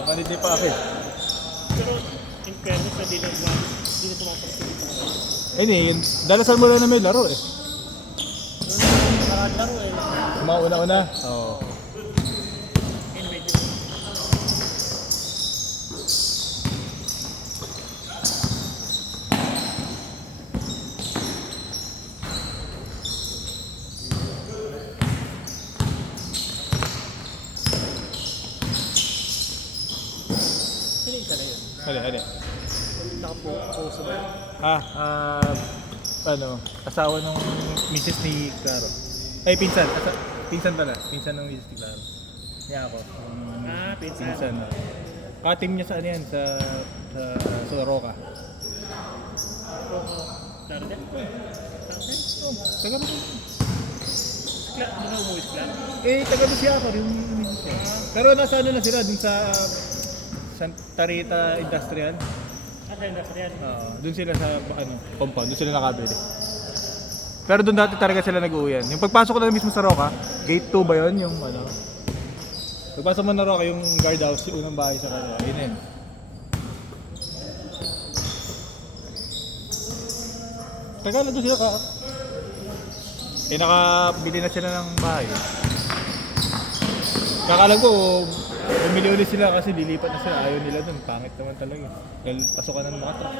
Kapalit niya pa ako. Pero in fairness na din na tumapalit. Eh yun, dalasan mo lang na may laro eh. Parang laro eh. Mauna-una? Oo. And medyo Sinin ka na yun? Hali. Nakaposo ba yun? Asawa ng misis ni Claro. Ay, pinsan. Pinsan pala. Pinsan ng misis ni Claro. Niya ako. Pinsan. Pinsan. Katim niya sa ano yan, sa Soroka. Klaro din? Taga mo. Ano na umuwi sa klaro? Taga mo siya ako, yung misis niya. Pero nasa ano na sila, dun sa Santa Rita Industrial. Sa industrial. Doon sila sa compound, doon sila nakabili. Pero doon dati talaga sila nag-uuwian. Yung pagpasok ko na mismo sa Roca, gate 2 ba yun? Yung ano? Pagpasok mo na Roca, yung guard house, yung unang bahay sa kanila. Yun yun. Tagal na doon sila ka. Nakabili na sila ng bahay. Kakalang ko, bumili ulit sila kasi lilipat na sila. Ayaw nila doon. Pangit naman talaga. Dahil pasokan ng mga truck.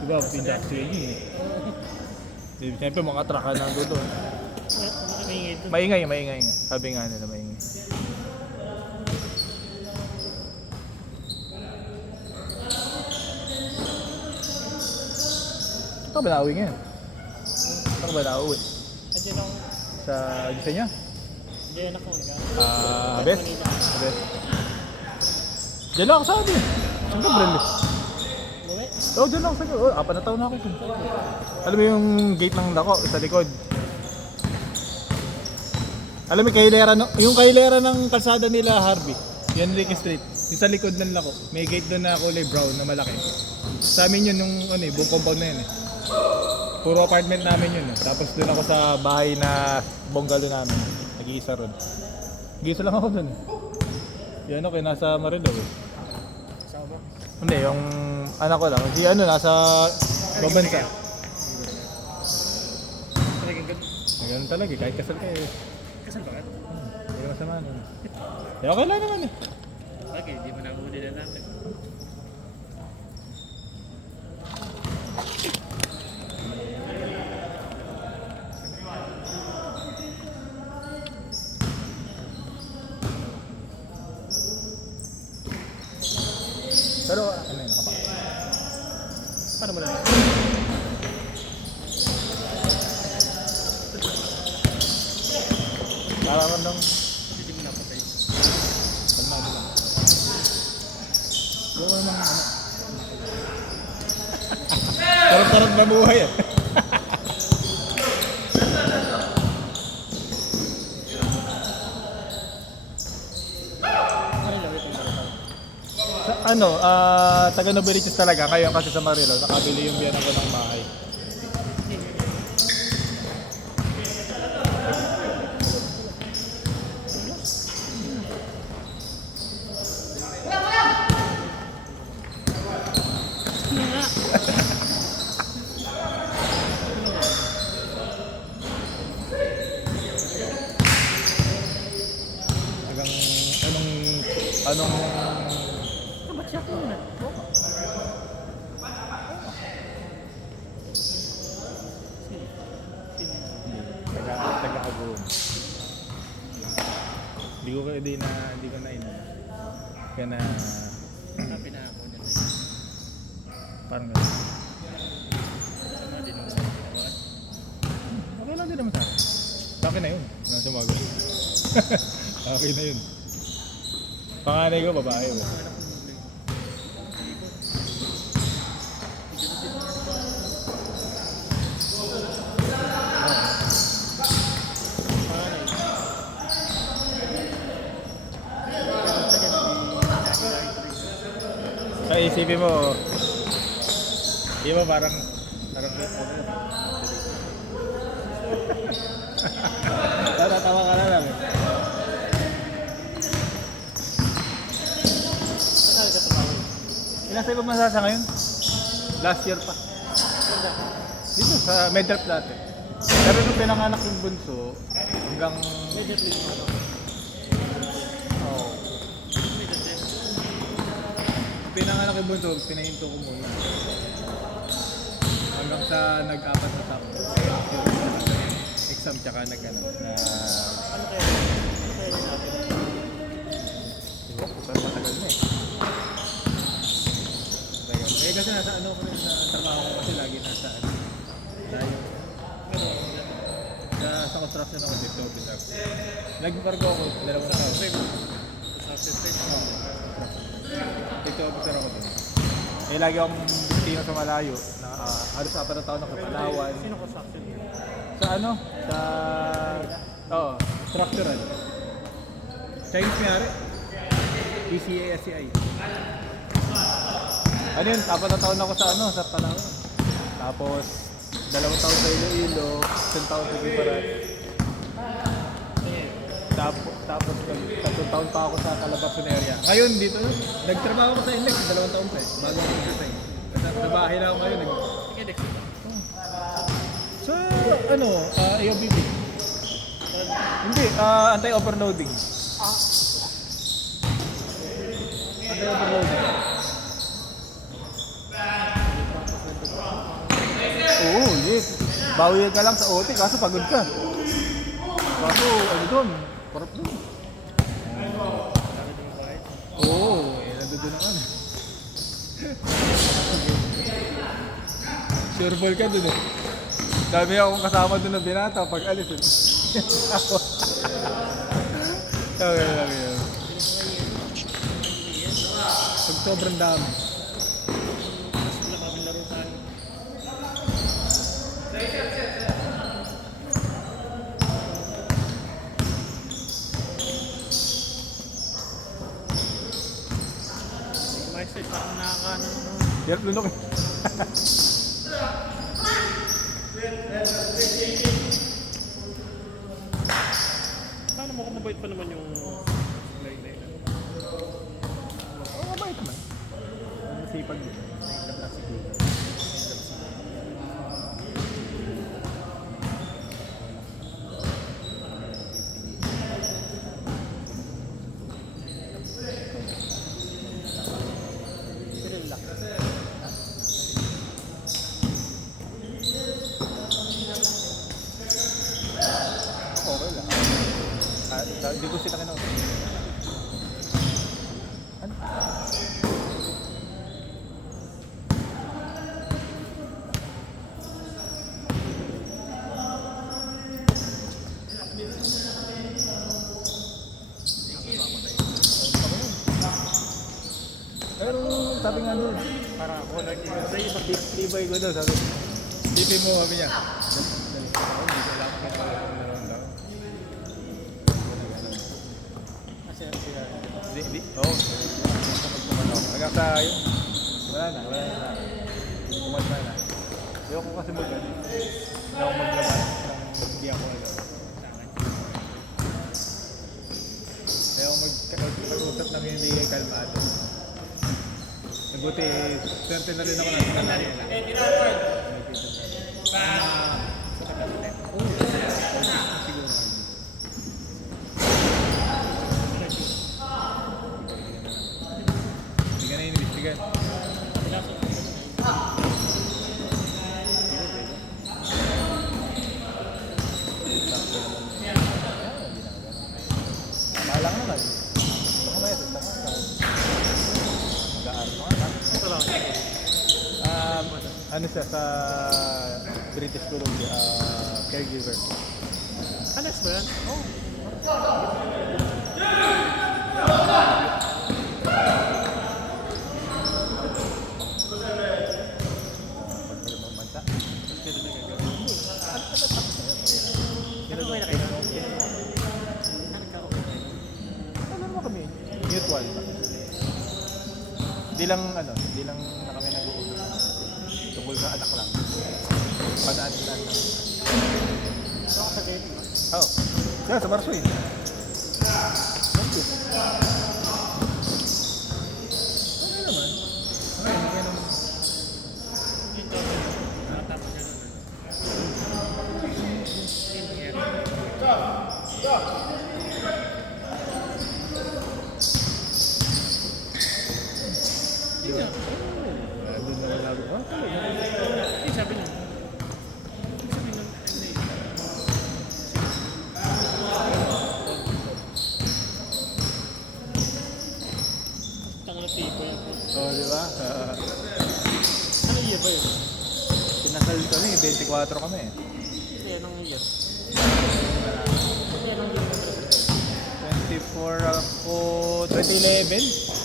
Diba? Pinjak siya yun eh. Siyempre mga truck ka na doon. Maingay. Sabi nga nila maingay. Saan ba nauwi ngayon? Saan ba nauwi? Andiyan ako. Sa gisa niya? Andiyan ako. Abes? Abes. Diyan lang ako sa atin. Saan ka Brenda? Umuwi? Oo, diyan lang ako sa atin. 4 na taon na ako. Alam mo yung gate ng Lako sa likod? Alam mo yung kailera ng kalsada nila Harvey. Yan Enrique Street. Yung sa likod ng Lako. May gate doon na kulay brown na malaki. Sa amin yun yung buong compound na yun eh. Puro apartment namin yun. Tapos doon ako sa bahay na bungalow namin. Nag-iisa ron. Nag-iisa lang ako doon. Yan ako, nasa Marilao eh. Kasama? Hindi, yung anak ko lang. Si nasa Babansa. Talagang ganun. Ganun talaga, kahit kasal kayo. Kasal ba ka? Hindi ka masama nun. Okay lang naman eh. Okay, hindi mo na huli na namin. Pero ano yun, kapag. Paano mo lang? Karaman lang. Hindi mo napatay. Kalmado lang. Yung namang Tarap-tarap na buhay eh. Taga Novaliches talaga. Ngayon kasi sa Marilao, nakabili yung biyanan ko ng bahay. Anong Ba't siya ko na? Hindi ko na ino. Kaya na Sabi na ako niya. parang gano'n. Sama din ang bakit? Okay lang din naman sa akin. Sa akin na yun. Nang sumagot. Okay na yun. Panganay ko, babae. Anak ko muli. Ay, isipin mo. Di ba parang Tatawa ka na lang eh. Saan ka tumawa? Nasa ibang masasa ngayon? Last year pa. Dito sa Medrep dati. Pero nung pinanganak yung bunso, hanggang... Medyo please mo. Oo. Pinanganak yung bunso, pinahinto ko muna. Hanggang sa nag-apat na taon. Exam tsaka nag-ano. Ano kaya? Ano kaya yun natin? Pero matagal na eh. Eh kasi nasa ano ko rin sa trabaho ko kasi lagi nasa ano. Layo. Sa construction ako dito, Bizarre. Nag-cargo ako, 2 taon. Sa system. Dito officer ako dun. Eh lagi akong destino sa malayo. Na, halos 4 na taon ako sa Palawan. Sino construction? Sa ano? Sa... Oo, structural. Chinese mayari. PCASCI. Ano yun, 4 na taon ako sa ano, sa Palawan. Tapos, 2 taon sa Iloilo, 1 taon sa Gibarat. Tapos 3 taon pa ako sa Calabarzon area. Ngayon dito, nagtrabaho ako sa Index, 2 taon pa eh. Bago ako resign. Kasi sa bahay na ako ngayon. Sige, next. Sa ano, AOBP. Hindi, anti-overloading. Anti-overloading. Oo, lit. Bawi ka lang sa OT kaso pagod ka. Kaso, ano doon? Korap doon. Oo, nandun na ka na. Sureball ka doon eh. Dami akong kasama doon na binata pag alis eh. Okay lang yun. Pag sobrang dami. Wala kami laro tayo. Maestro, parang nakakaano. Hirap lunok eh. Paano mo kung mabait pa naman yung line na yun? Oo, mabait naman. Masipag yun. Nagkaplas siguro. Pero lang. Okay lang. Hindi ko sila kinausap. Ano? Pero sabi nga doon, Para ako nag-iwan sa iyo, pag-tibay ko doon, sabi. Tipin mo, sabi niya. Hindi ko alam kung ano daw. kasi ano sila. Hindi. Oo. Hanggang sa yun. Wala na. Kumalma na. Ayoko kasi mag-ano. Hindi ako maglabas ng hindi ako alam. Kaya ako mag-usap ng hindi kalmado. Nabuti, swerte na rin ako na sinanay. Siguro. Hindi ka na inimbestigan. Malang na. Ano siya sa British Columbia, caregiver. Alas ba yan? Oo. Pagkalimang bansa. Sino na gagawin? Ano kayo na kayo? Ano ka ako? Ano naman kami? Mutual ba? Hindi lang na kami nag-uusap. Tungkol sa anak lang. Padaan lang. Ito ako sa dating. Oh. Yeah, sa Marsoy. Thank you. Okay naman. Okay naman. Dito. Nakatapos ka nun. Engineer. Yun nga. Doon na wala ko. Eh, sabi nun. Sabi nun, Tangla tipo yan po. Oh, di ba? Anong year ba yun? Pinasal kami, 24 kami. Hindi, anong year? Hindi, anong year? 24 ako, 2011.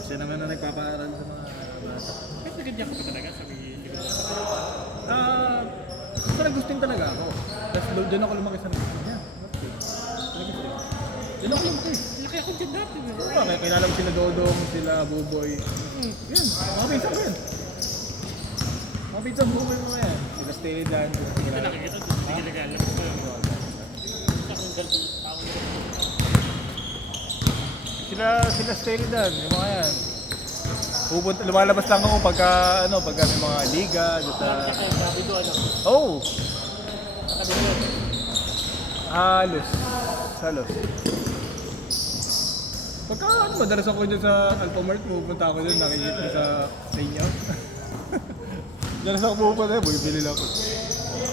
Kasi naman na nagpapaaral sa mga bata. Kahit naganyan ka pa talaga, sabi hindi ko na Basta nagusting talaga ako. Tapos doon ako lumaki sa nagusting niya. Doon ako lumaki. Laki ako dyan dati. Kaya kilala ko sila Dodong, sila Buboy. Yan, mga pinsan ko yan. Mga pinsan Buboy mo yan. Sila Stedan, sila Ito kilala. nakikita, hindi talaga alam ko yun. Akong taong Sila Stedan, yung mga yan. Lumalabas lang ako pagka may mga liga. Kaya sabi doon, ano? Oh! Sabi doon. Halos. Pagka madalas ako dyan sa Alphamart, pupunta ako dyan, nakikita ko sa inyo. Madalas ako pupunta, bumibili lang ako.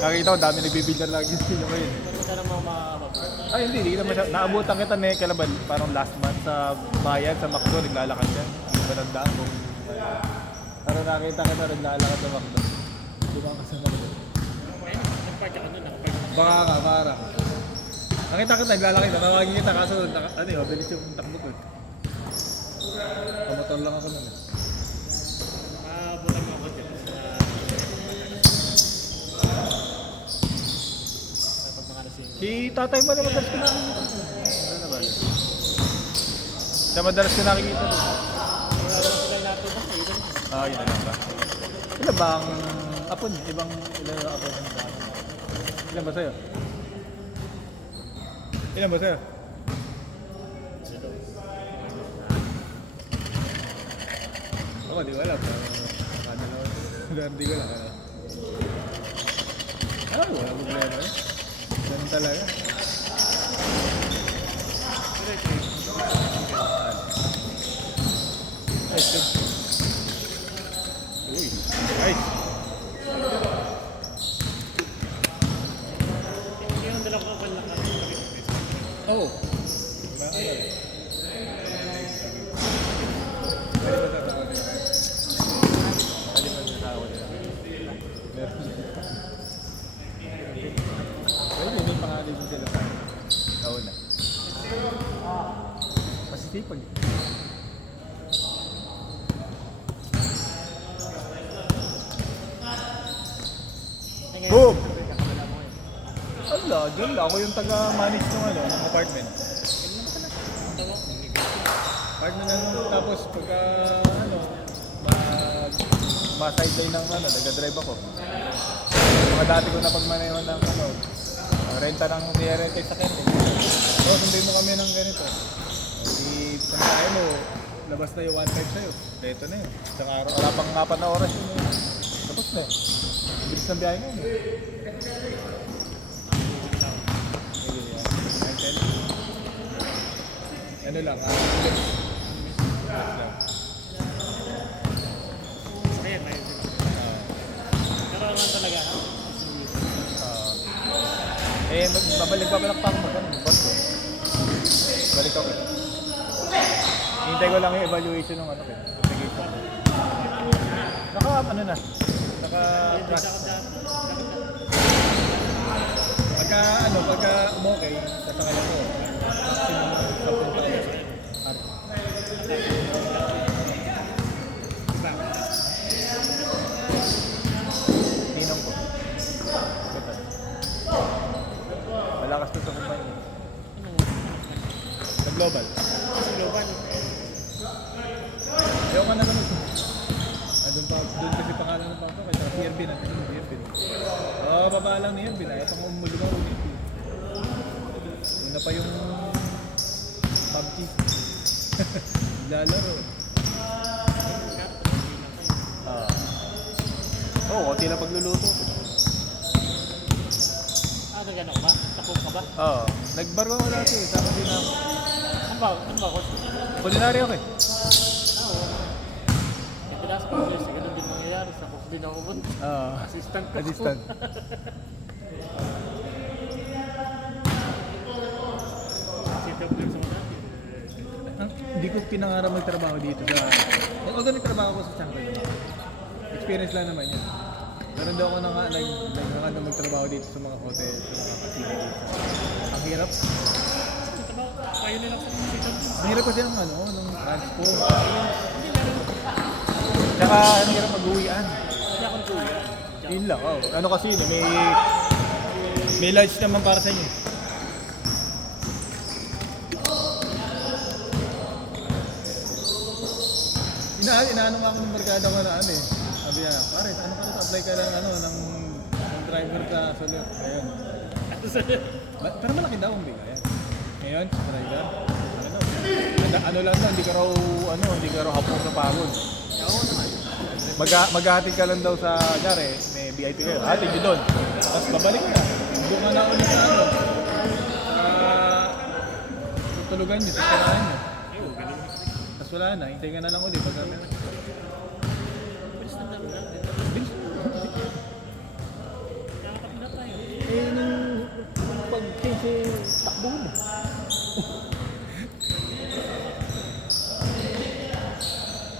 Nakikita ko, dami nagbibilan lagi sa inyo ngayon. Magkano ng mga mababa? Ay hindi kita masyadong. Naabutan kita na kailan ba? Parang last month sa bayan, sa McDo, naglalakad siya. Balanda kung parang nakita kita naglalakad sa McDo. Hindi ba kasi na rin? Ayun, nag-park ako doon, nag-park ako. Baka ka, parang. Nakita kita, naglalakad kita, tawagin kita kaso, ano yun, bilis yung takbo ko. Pamotor lang ako nun eh. Butan mo ako dyan. Pag mga lasing. Si tatay mo na madalas ko nakikita. Ano na ba? Siya madalas ko nakikita doon. Wala naman sila natin ba? Ayun. Yun na lang ba? Ilan ba ang apo niya? Ilan ang apo niya sa akin? Ilan ba sa'yo? Ilan ba sa'yo? Ako, di ko alam. Hindi ko lang. Wala problema eh. Ganun talaga. Nice, good. Uy, nice. Yung dalawa ko lang ako. Oh. Naalala. Pwede ba tatawag nila? Pwede ba tatawag nila? Meron. Pwede, may pangalan din sila sa nauna. Masisipag. Boom! Ala, dyan lang. Ako yung taga-manage ng apartment. Partner lang, tapos pagka ma-sideline ng nag-drive ako. Mga dati ko na pagmaneho ng renta ng nire-renta sa akin. So, sundin mo kami ng ganito. Sanayin mo, labas na yung 1.5 sa'yo. Ito na yun. Isang araw, wala pang 4 na oras yun. Tapos na. Bilis ng biyahe ngayon. Ano lang, Ayan, ayun. naman talaga. Babalik pa ako mag-barko. Balik ako. Hintay ko lang yung evaluation ng ano eh. Naka-crash. Pagka umokay, sasakay ako. Maximum 10 taon. Ninong ko. Ito. Malakas to sa kumpanya. Sa global. Sa global. Ayaw ka na naman. Doon kasi pangalan ng papa. Kaya si Ervin. Baba lang ni Ervin. Ayaw pang umulugaw ulit. Una pa yung PUBG. Lalaro. Konti na pagluluto. Nagano ka ba? Takot ka ba? Nagbarko ako dati. Sama din ako. Ano ba? Kulinary ako eh. Oo. Pinas ko kasi ganun din mangyayari. Sa cook din ako nun. Assistant ko. Assistant. City of Dreams ako dati. Hindi ko pinangarap magtrabaho dito sa... Huwag nagtrabaho ko sa Chanko. Experience lang naman yun. Meron daw ako nagkakanda magtrabaho dito sa mga hotel, sa mga casino dito. Ang hirap. Kaya nila sa City of Dreams. Ang hirap kasi ng transport. Tsaka ang hirap mag-uwian. Hindi ako nag-uwi. Yun lang. Ano kasi yun, may lunch naman para sa inyo. Inaano nga ako ng barkada ko na ano eh. Sabi niya, pare, ano ka na apply ka ng driver sa Soler. Ayun. Pero malaki daw ang bigay. Ngayon, sa driver. Ano lang na, hindi ka raw hapong na pagod. Maghahatid ka lang daw sa gare, may VIP kayo. Hatid nyo doon. Tapos babalik ka. Doon ka na ulit sa tutulugan nyo, tutulugan nyo. Tapos wala na, hintay ka na lang ulit. Bilis na dami natin. Bilis. Nakakapin na tayo. Nung pag-change takbo mo.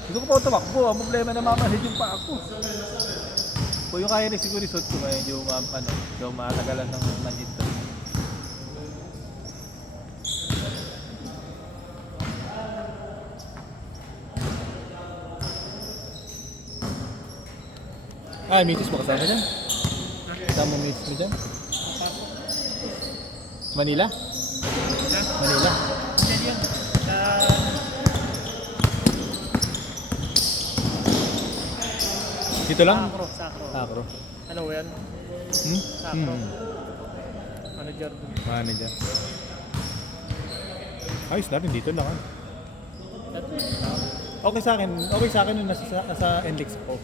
Gusto ko pa tumakbo, ang problema na mamasid yung pa ako. Kung yung kaya rin siguro resort ko, medyo matagalan ng nandito. Misis mo kasama dyan? Kasama mo misis mo dyan? Manila? Manila? Yan yun. Dito lang? Sakro. Sakro. Ano yan? Sakro. Manager dun. Manager. Ayos natin dito lang. Okay sa akin nung nasa NLEX ako.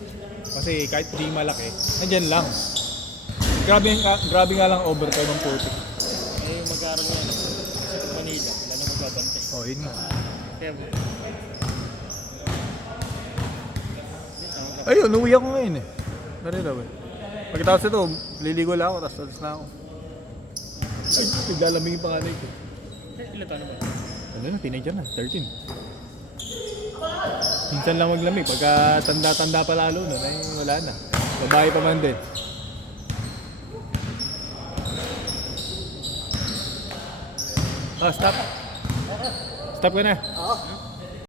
Kasi kahit di malaki, nandyan lang. Grabe nga lang overtime ng putik. Yung mag-aaral nga sa Manila, wala na magbabantay. Yun nga. Kaya Ayun, uwi ako ngayon eh. Narila ba? Pagkatapos ito, liligo lang ako, tapos alis na ako. Ay, naglalamig yung panganay ko. ilan taon ba? Ano na, teenager na, 13. Minsan lang maglamig, pagka tanda-tanda pa lalo nun, ay wala na. Babae pa man din. Stop. Stop ka na. Oo.